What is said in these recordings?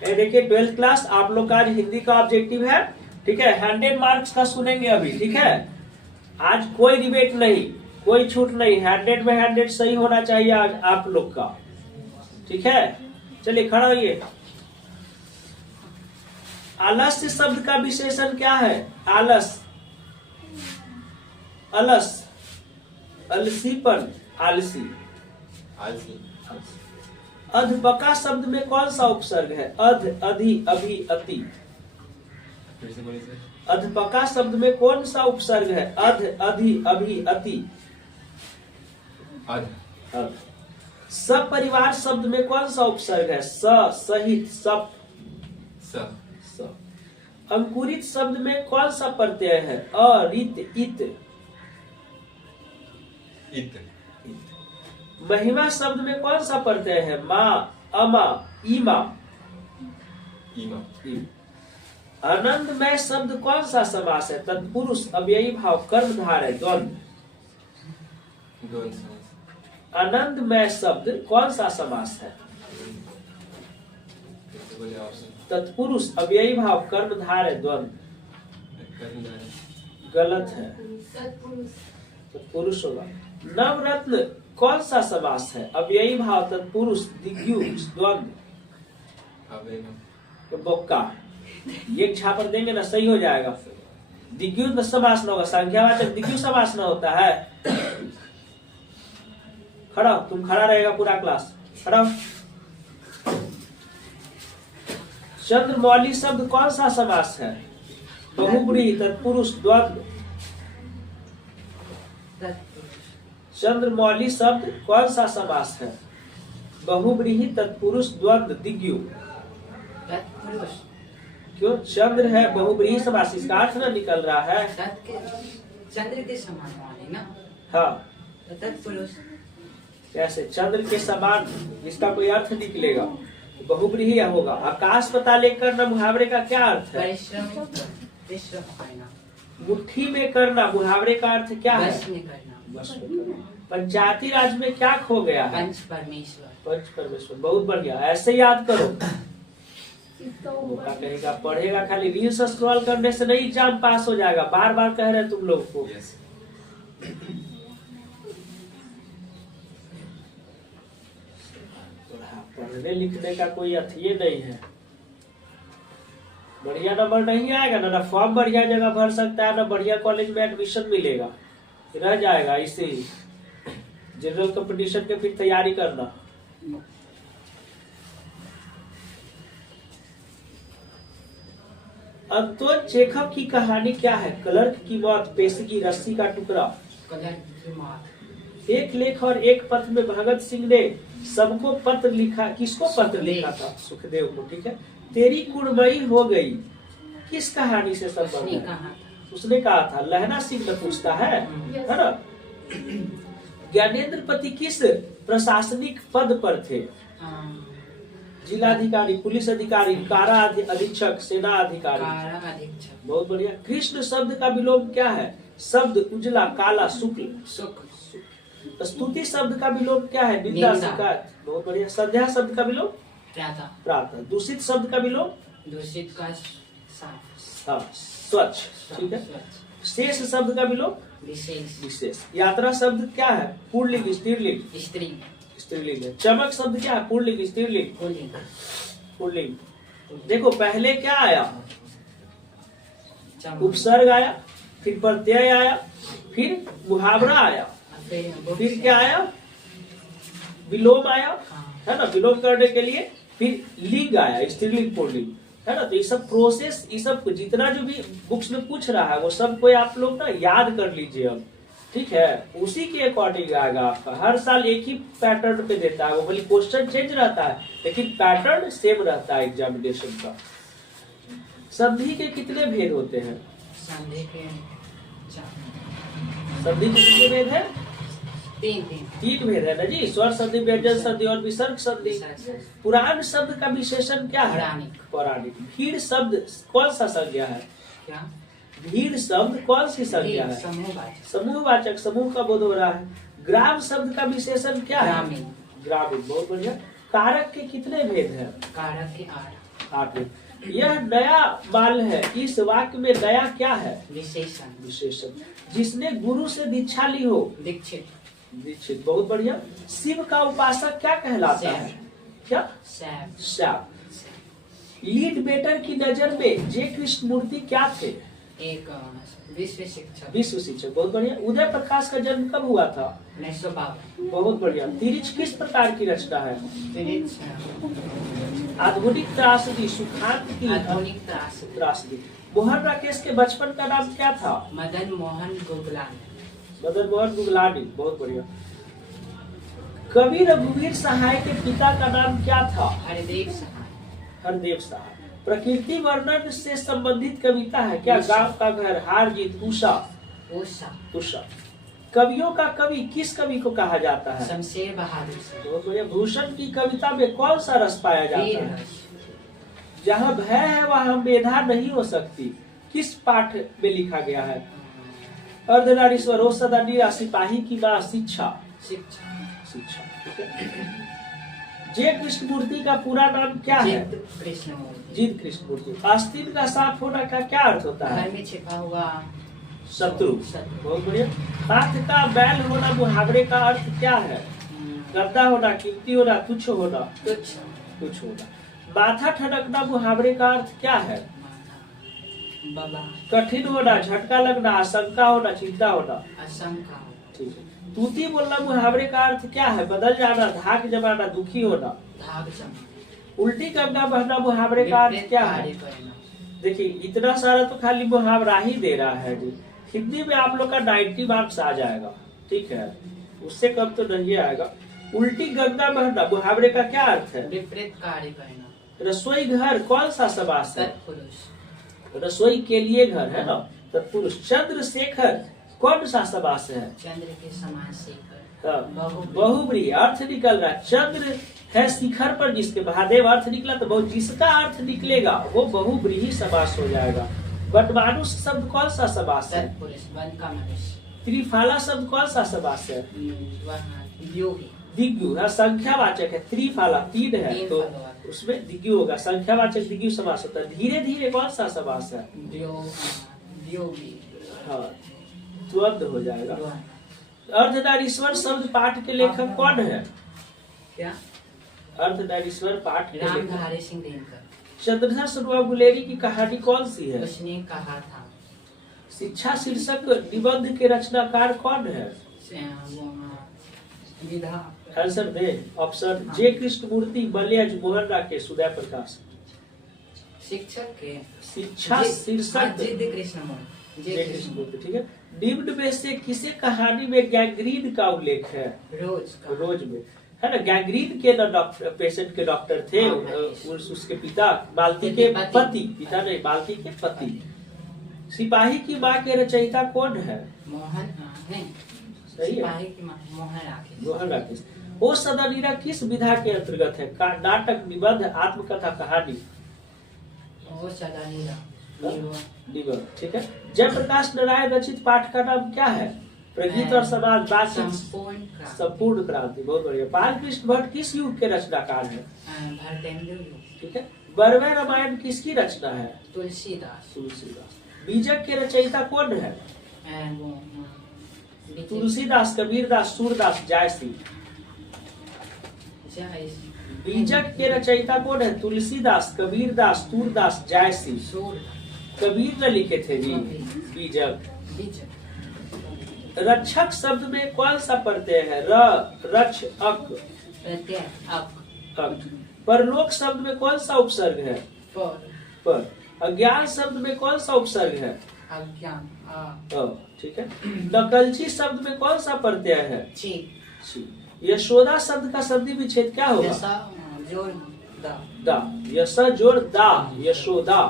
ये देखिए 12th class आप लोग का आज हिंदी का ऑब्जेक्टिव है, ठीक है। 100 मार्क्स का सुनेंगे अभी, ठीक है। आज कोई डिबेट नहीं, कोई छूट नहीं, 100 में 100 सही होना चाहिए आज आप लोग का, ठीक है। चलिए खड़ा होइए। आलस्य शब्द का विशेषण क्या है? आलस, अलस, अलसीपन, आलसी, आलसी। अधपका शब्द में कौन सा उपसर्ग है? अध, अधि, अभि, अति। फिर से बोलिए सर। अधपका शब्द में कौन सा उपसर्ग है? अध, अधि, अभि, अति। अध। अध। सपरिवार शब्द में कौन सा उपसर्ग है? स, सहित, सप, स। स। अंकुरित शब्द में कौन सा प्रत्यय है? अ, रित, इत, इत। महिमा शब्द में कौन सा प्रत्यय है? मा, अमा, ईमा, ईमा। आनंदमय शब्द कौन सा समास है? तत्पुरुष, अव्ययी भाव, कर्मधारय, द्वंद्व। द्वंद्व समास। आनंदमय शब्द कौन सा समास है? फिर से बोलिए ऑप्शन। तत्पुरुष, अव्ययी भाव, कर्मधारय, द्वंद्व। कर्मधारय। गलत है, तत्पुरुष होगा। नवरत्न कौन सा समास है? अव्ययी भाव, तत्पुरुष, दिग्यु, द्वंद्व। अव्ययी। बोक्का, एक छापर देंगे ना सही हो जाएगा। दिग्यु तो समास न होगा, संख्यावाचक दिग्यु समास न होता है। खड़ा हो, तुम खड़ा रहेगा पूरा क्लास, खड़ा हो। चंद्रमौली शब्द कौन सा समास है? बहुब्रीहि, तत्पुरुष, द्वंद्व। चंद्रमौली शब्द कौन सा समास है? बहुब्रीहि, तत्पुरुष, द्वंद्व, दिग्यु। क्यों? चंद्र है बहुब्रीहि समास, इसका अर्थ ना निकल रहा है। चंद्र के समान वाले ना। हाँ, तत्पुरुष। कैसे चंद्र के समान, इसका कोई अर्थ निकलेगा? बहुब्रीहि होगा। आकाश पता लेकर न मुहावरे का क्या अर्थ है? परिश्रम, परिश्रम करना। मुट्ठी में करना, मुहावरे का अर्थ क्या है? वश में करना। वश में करना। पंचायती राज में क्या खो गया है? पंच परमेश्वर। पंच परमेश्वर। बहुत बढ़िया, ऐसे याद करो। मौका कहेगा पढ़ेगा, खाली रील्स स्क्रॉल करने से नहीं एग्जाम पास हो जाएगा, बार बार कह रहे हैं तुम लोग को। यस। पढ़ने लिखने का कोई अथिये नहीं है। बढ़िया नंबर नहीं आएगा ना फॉर्म बढ़िया जगह भर सकता है, ना बढ़िया कॉलेज में एडमिशन मिलेगा, रह जाएगा। इसी जनरल कंपटीशन के फिर तैयारी करना। अंतोन चेखव की कहानी क्या है? क्लर्क की मौत, पेशगी, रस्सी का टुकड़ा। क्लर्क की मौत। एक लेख और एक पत्र में भगत सिंह ने सबको पत्र लिखा। किसको पत्र लिखा था? सुखदेव को, ठीक है। तेरी कुड़मई हो गई किस कहानी से संबंध है? उसने कहा था। लहना सिंह ने पूछता है ना। ज्ञानेंद्रपति किस प्रशासनिक पद पर थे? जिलाधिकारी, पुलिस अधिकारी, कारा अधीक्षक, सेना अधिकारी। बहुत बढ़िया। कृष्ण शब्द का विलोम क्या है? शब्द, उजला, काला, शुक्ल, सुख। स्तुति शब्द का विलोम क्या है? निंदा, शिकायत। बहुत बढ़िया। संध्या शब्द का विलोम? प्रातः। प्रातः। दूषित शब्द का विलोम? दूषित का साफ। हाँ, स्वच्छ, ठीक है। शेष शब्द का विलोम? विशेष। विशेष। यात्रा शब्द क्या है? पुल्लिंग, स्त्रीलिंग। स्त्री। स्त्रीलिंग है। चमक शब्द क्या है? पुल्लिंग, स्त्रीलिंग। पुल्लिंग। पुल्लिंग। देखो पहले क्या आया? उपसर्ग आया, फिर प्रत्यय आया, फिर मुहावरा आया, फिर क्या आया? विलोम आया, है ना। विलोम करने के लिए फिर लिंग आया, स्त्रीलिंग, पुल्लिंग, है ना। तो ये सब प्रोसेस, ये सब जितना जो भी बुक्स में पूछ रहा है वो सब कोई आप लोग ना याद कर लीजिए अब, ठीक है। उसी के अकॉर्डिंग आएगा आपका। हर साल एक ही पैटर्न पे देता है वो, भले क्वेश्चन चेंज रहता है लेकिन पैटर्न सेम रहता है एग्जामिनेशन का। संधि के कितने भेद होते हैं? संधि के कितने भेद है? तीन भेद है ना जी। स्वर संधि, व्यंजन संधि और विसर्ग संधि। पुराण शब्द का विशेषण क्या है? पौराणिक। भीड़ शब्द कौन सा संज्ञा है? क्या? भीड़ शब्द कौन सी संज्ञा है? समूहवाचक, समूह का बोध हो रहा है। ग्राम शब्द का विशेषण क्या है? ग्रामीण। ग्रामीण। बहुत बढ़िया। कारक के कितने भेद हैं? कारक के 8। 8वें। यह नया माल है। इस वाक्य में नया क्या है? विशेषण। विशेषण। जिसने गुरु से दीक्षा ली हो। दीक्षित। दीक्षित, बहुत बढ़िया। शिव का उपासक क्या कहलाता है? क्या? श्याम। लीड बेटर की नजर में जे कृष्ण मूर्ति क्या थे? एक विश्व शिक्षक। विश्व शिक्षक, बहुत बढ़िया। उदय प्रकाश का जन्म कब हुआ था? 1952। बहुत बढ़िया। तिरिच किस प्रकार की रचना है? तिरिच आधुनिक त्रासदी। सुखांत की आधुनिक त्रासदी। मोहन राकेश के बचपन का नाम क्या था? मदन मोहन गुगलानी। मदन मोहन गुगलानी, बहुत बढ़िया। कवि रघुवीर सहाय के पिता का नाम क्या था? हरदेव सहाय। हरदेव सहाय। प्रकृति वर्णन से संबंधित कविता है क्या? गांव का घर, हार जीत, उषा। उषा। कवियों का कवि किस कवि को कहा जाता है? शमशेर बहादुर। बहुत बढ़िया। भूषण की कविता में कौन सा रस पाया जाता है? जहाँ भय है वहाँ मेधा नहीं हो सकती। किस पाठ में लिखा गया है? अर्धनारीश्वर हो सदा निरा, सिपाही की माँ, शिक्षा। शिक्षा। जे कृष्णमूर्ति का पूरा नाम क्या है? जीत कृष्णमूर्ति। आस्तीन का साफ होना का क्या अर्थ होता है? घर में छिपा हुआ शत्रु। बहुत बढ़िया। हाथ का बैल होना मुहावरे का अर्थ क्या है? गद्दा होना, कीमती होना, तुच्छ होना। तुच्छ होना। माथा ठनकना मुहावरे का अर्थ क्या है? कठिन होना, झटका लगना, आशंका होना, चिंता होना। आशंका। ठीक है। तूती बोलना मुहावरे का अर्थ क्या है? बदल जाना, धाक जमाना, दुखी होना। धाक जमाना। उल्टी गंगा बहना मुहावरे का अर्थ क्या है? देखिए इतना सारा तो खाली मुहावरा ही दे रहा है जी। हिंदी में आप लोग का 90 मार्क्स आ जाएगा, ठीक है, उससे कम तो नहीं आएगा। उल्टी गंगा बहना मुहावरे का क्या अर्थ है? विपरीत कार्य करना। रसोई घर कौन सा समास है? तत्पुरुष। रसोई के लिए घर है ना, तत्पुरुष। चंद्रशेखर कौन सा समास है? चंद्र के समान शेखर। बहुब्रीहि। अर्थ निकल रहा है चंद्र है शिखर पर जिसके, महादेव अर्थ निकला तो बहुत, जिसका अर्थ निकलेगा वो बहुब्रीहि समास हो जाएगा। वटमानुष शब्द कौन सा समास है? त्रिफाला शब्द कौन सा समास है? दिग्यु। संख्यावाचक है। त्रिफाला 3 है तो उसमें दिग्यु होगा। संख्यावाचक दिग्यु समास होता है। धीरे धीरे कौन सा समास है? हाँ, द्वंद्व हो जाएगा। अर्धनारीश्वर शब्द पाठ के लेखक कौन है? क्या? अर्धनारीश्वर पाठ के रामधारी सिंह दिनकर। चंद्रधर सरुआ गुलेरी की कहानी कौन सी है? उसने कहा था। शिक्षा शीर्षक निबंध के रचनाकार कौन है? आंसर दे। ऑप्शन जे कृष्णमूर्ति, मलयज, मोहन राकेश, उदय प्रकाश। शिक्षक के शिक्षा शीर्षक जे कृष्णमूर्ति। ठीक है। निम्न में से किसे कहानी में गैंग्रीन का उल्लेख है? रोज में है ना। गैंग्रीन के डॉक्टर, पेशेंट के डॉक्टर थे। उसके पिता मालती के पति, पिता नहीं मालती के पति। सिपाही की माँ के रचयिता कौन है? मोहन। सही है, मोहन राकेश। ओ सदा नीरा किस विधा के अंतर्गत है? नाटक, निबंध, आत्मकथा, कहानी। निबंध। ठीक है। जयप्रकाश नारायण रचित पाठ का नाम क्या है? प्रगीत और समाज, बातचीत, संपूर्ण क्रांति। बहुत बढ़िया। बालकृष्ण भट्ट किस युग के रचनाकार है? ठीक है। बरवे रामायण किसकी रचना है? तुलसीदास। बीजक के रचयिता कौन है? तुलसीदास, कबीरदास, सूरदास, जायसी। बीजक के रचयिता कौन है? तुलसीदास, कबीरदास, सूरदास, जायसी। कबीर ने लिखे थे जी बीजक। रक्षक शब्द में कौन सा प्रत्यय है? रक्ष, अक। परलोक शब्द में कौन सा उपसर्ग है? पर। अज्ञान शब्द में कौन सा उपसर्ग है? अज्ञान। ठीक है। नकलची शब्द में कौन सा प्रत्यय है? छी। यशोदा शब्द का संधि विच्छेद क्या होगा? दा। यश जोड़ दा, यशोदा।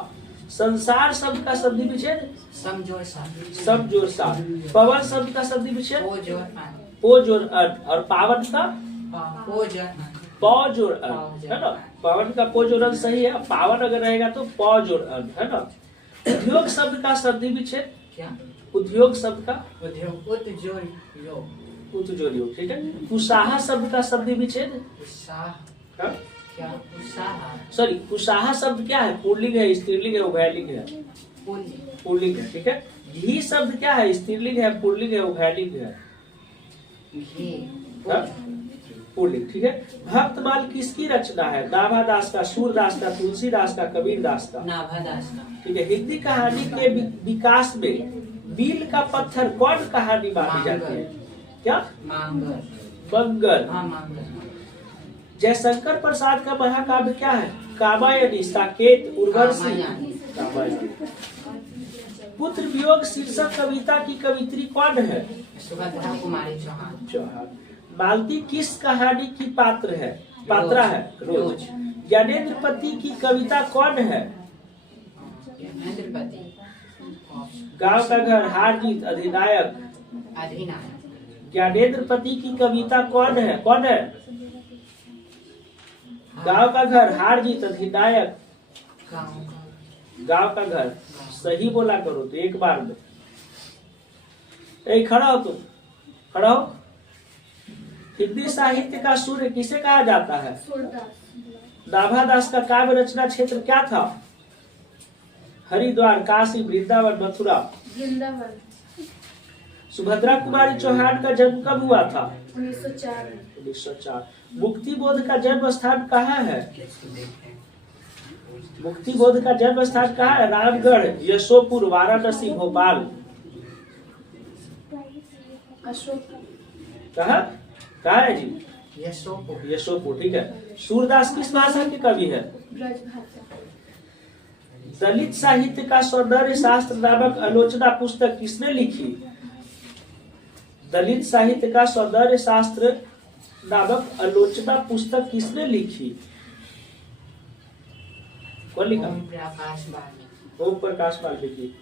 संसार शब्द का संधि विच्छेद? सम जोड़ सा। पवन शब्द का संधि विच्छेद? पो जोड़ अन। और पावन का? पौ जोड़ अन, है ना। पावन का पो जोड़ अन सही है। पावन अगर रहेगा तो पौ जोड़ अन, है ना। उद्योग शब्द का संधि विच्छेद? क्या? उद्योग शब्द का? उद्योग। ठीक है। उत्साह शब्द का संधि विच्छेद? क्या उत्साह सॉरी, कुशाहा शब्द क्या है? पुल्लिंग है, स्त्रीलिंग है, उभयलिंग है? पुण्य पुल्लिंग है, ठीक है। घी शब्द क्या है? स्त्रीलिंग है, पुल्लिंग है, उभयलिंग है? घी हाँ? पुल्लिंग, ठीक है। भक्तमाल किसकी रचना है? नाभादास का, सूरदास का, तुलसीदास का, कबीरदास का? नाभादास का ठीक है। हिंदी कहानी के विकास में मील का पत्थर कौन कहानी मानी जाती है? क्या? मांगल मंगल। हाँ मांगल जयशंकर प्रसाद का महाकाव्य क्या है? कामायनी, साकेत, उर्वशी? कामायनी। पुत्र वियोग शीर्षक कविता की कवित्री कौन है? सुभद्रा कुमारी चौहान चौहान। मालती किस कहानी की पात्र है? पात्रा है? रोज। ज्ञानेन्द्रपति की कविता कौन है? ज्ञानेन्द्रपति गांव का घर, हार जीत, अधिनायक? अधिनायक ज्ञानेन्द्रपति की कविता कौन है? कौन है? गांव का घर, हार जीत, अधिनायक? गांव का घर। सही बोला करो तो एक बार में। खड़ा हो तुम, खड़ा हो। हिंदी साहित्य का सूर्य किसे कहा जाता है? नाभादास का काव्य रचना क्षेत्र क्या था? हरिद्वार, काशी, वृंदावन, मथुरा? वृंदावन। सुभद्रा कुमारी चौहान का जन्म कब हुआ था? 1904। 1904। मुक्ति बोध का जन्म स्थान कहाँ है? मुक्ति बोध का जन्म स्थान कहाँ है? रामगढ़, यशोपुर, वाराणसी, भोपाल? अशोक। कहाँ कहाँ है जी? यशोपुर यशोपुर, ठीक है। सूरदास किस भाषा के कवि है? ब्रज भाषा। दलित साहित्य का सौंदर्य शास्त्र नामक आलोचना पुस्तक किसने लिखी? दलित साहित्य का सौंदर्य शास्त्र नामक आलोचना पुस्तक किसने लिखी? कौन लिखा? ओम प्रकाश वाल्मीकि।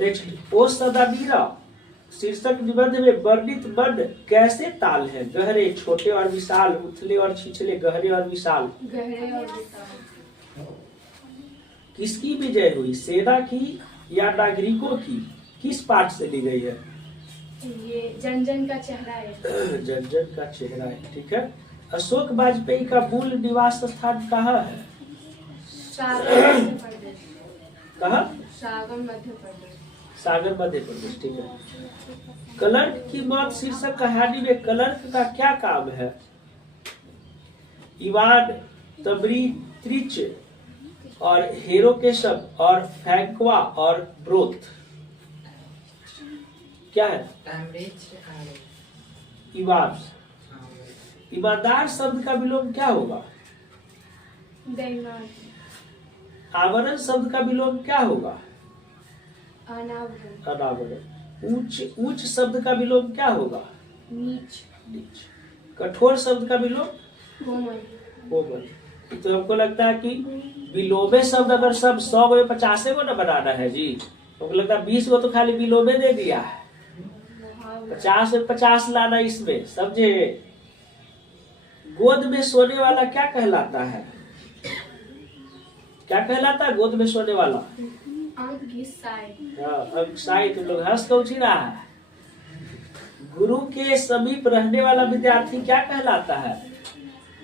नेक्स्ट, ओ सदानीरा शीर्षक निबंध में वर्णित मन कैसे ताल है? गहरे, छोटे और विशाल, उथले और छिछले, गहरे और विशाल? गहरे और विशाल। किसकी विजय हुई? सेना की या नागरिकों की? किस पाठ से ली गई है? ये जन जन का चेहरा है। जन जन का चेहरा है, ठीक है। अशोक वाजपेयी का मूल निवास स्थान कहाँ है? सागर मध्य प्रदेश। कहाँ? सागर मध्य प्रदेश। सागर मध्य प्रदेश, ठीक है। कलर्क की मौत शीर्षक कहानी में कलर्क का क्या काम है? इवान, तबरीत्रिच और हेरोकेशव और फैंक्वा और ब्रोथ? क्या है? इवान। ईमानदार शब्द का विलोम क्या होगा? बेईमान। आवरण शब्द का विलोम क्या होगा? अनावरण। अनावरण। ऊंच शब्द का विलोम क्या होगा? नीच। नीच। कठोर शब्द का विलोम? कोमल। कोमल। तो हमको लगता है कि विलोमे शब्द अगर सब 100 में 50 को न बनाना है जी, हमको लगता है 20 को तो खाली विलोमे दे दिया है। 50 में 50 लाना इसमें, समझे? गोद में सोने वाला क्या कहलाता है? क्या कहलाता है गोद में सोने वाला? आंख की साई। साई। तुम लोग हंस तो उठी रहा है। गुरु के समीप रहने वाला विद्यार्थी क्या कहलाता है?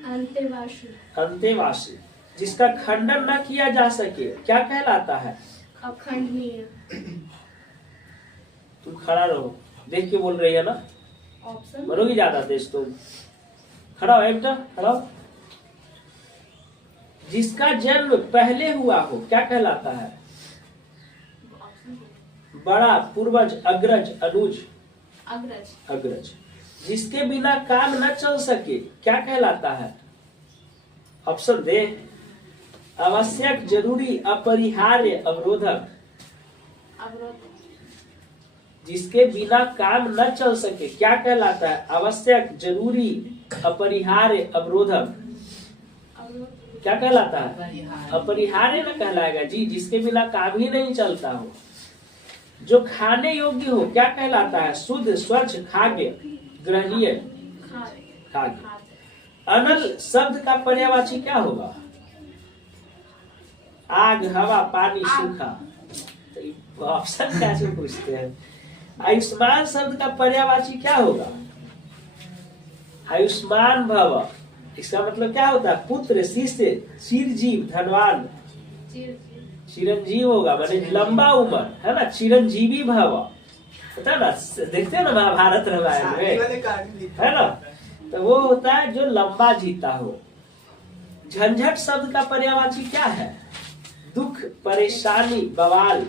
अंतेवासी। अंतेवासी। जिसका खंडन न किया जा सके क्या कहलाता है? अखंडनीय। तुम खड़ा रहो, देख के बोल रही है ना, ऑप्शन। मरोगी ज्यादा तेज तुम। खड़ा हो, एक खड़ा हो। जिसका जन्म पहले हुआ हो क्या कहलाता है? बड़ा, पूर्वज, अग्रज, अनुज? अग्रज। अग्रज। जिसके बिना काम न चल सके क्या कहलाता है? ऑप्शन दे। आवश्यक, जरूरी, अपरिहार्य, अवरोधक? अवरोध। जिसके बिना काम न चल सके क्या कहलाता है? आवश्यक, जरूरी, अपरिहार्य, अवरोधक? क्या कहलाता है? अपरिहार्य न कहलाएगा जी, जिसके बिना काम ही नहीं चलता हो। जो खाने योग्य हो क्या कहलाता है? शुद्ध, स्वच्छ, खाद्य, ग्रहणीय? खाद्य। अनल शब्द का पर्यायवाची क्या होगा? आग, हवा, पानी, सूखा? तो ऑप्शन कैसे पूछते हैं? आयुष्मान शब्द का पर्यायवाची क्या होगा? आयुष्मान भव, इसका मतलब क्या होता है? पुत्र, शिष्य, चिरजीव, धनवान, चिरंजीव होगा, माने लंबा उम्र, है ना, चिरंजीवी भव, होता है ना, देखते हो ना महाभारत रामायण में, है ना, तो वो होता है जो लंबा जीता हो। झंझट शब्द का पर्यायवाची क्या है? दुख, परेशानी, बवाल।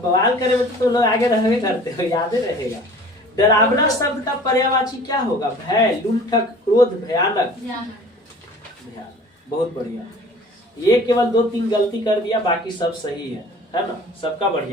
बवाल करे में तो लोग आगे रहवे करते हो, याद रहेगा। डरावना शब्द का पर्यायवाची क्या होगा? भय, लुंठक, क्रोध, भयानक। भयानक, बहुत बढ़िया। ये केवल 2-3 गलती कर दिया, बाकी सब सही है ना, सबका बढ़िया।